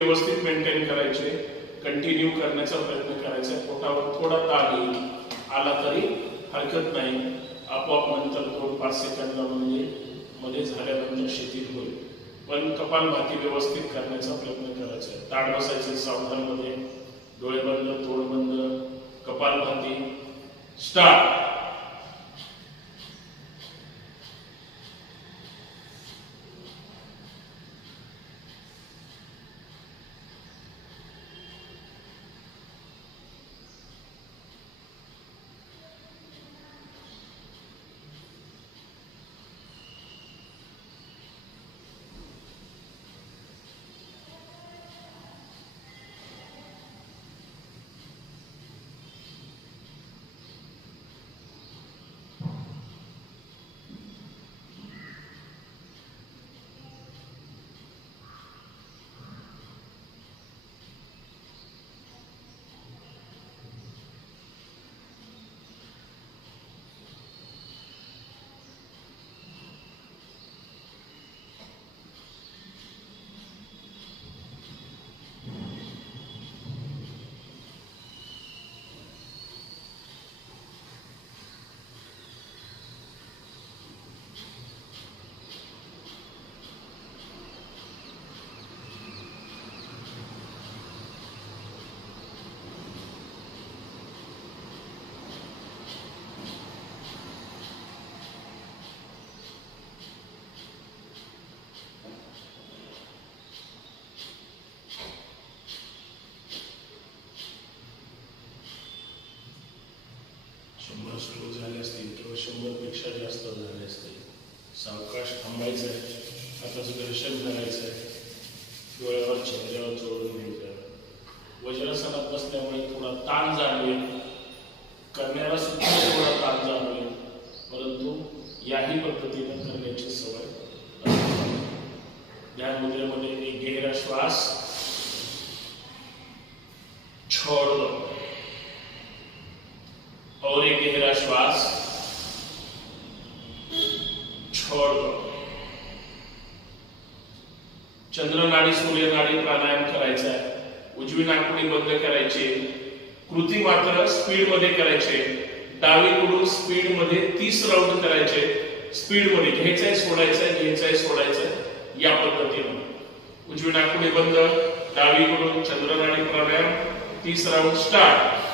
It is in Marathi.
व्यवस्थित मेंटेन करायचे, कंटिन्यू करण्याचा प्रयत्न करायचा. पोटावर थोडा ताण येईल, आला तरी हरकत नाही, आपोआप नंतर 2-5 सेकंदाला म्हणजे मध्ये झाल्यानंतर शिथिल होईल. पण कपालभाती व्यवस्थित करण्याचा प्रयत्न करायचा. ताठ बसायचे सावधान मध्ये, डोळे बंद, तोंड बंद, कपालभाती स्टार्ट. सुरू झाले असतील किंवा 100 पेक्षा जास्त झाले असतील. सावकाश थांबायचं आहे, हाताचं दर्शन करायचं आहे, डोळ्यावर चेहऱ्यावर जोडून घ्यायचं. वज्रासनात बसल्यामुळे थोडा ताण जाणवेल, करण्याला सुद्धा थोडा ताण जाणवेल, परंतु याही पद्धतीने करण्याची सवय. ध्यान मुद्रेमध्ये एक गहरा श्वास, छोड़ दो, और एक गहरा श्वास, छोड़ दो. चंद्रनाडी सूर्यनाडी प्राणायाम करायचा आहे. उजवी नाकपुडी बंद करायची, कृती मात्र स्पीड मध्ये करायचे. डावीकडून स्पीड मध्ये 30 राऊंड करायचे. स्पीड मध्ये घ्यायचंय सोडायचंय, घ्यायचंय सोडायचंय, या पद्धतीने. उजवी नाकपुडी बंद, डावीकडून चंद्रनाडी प्राणायाम, 30 राऊंड स्टार्ट.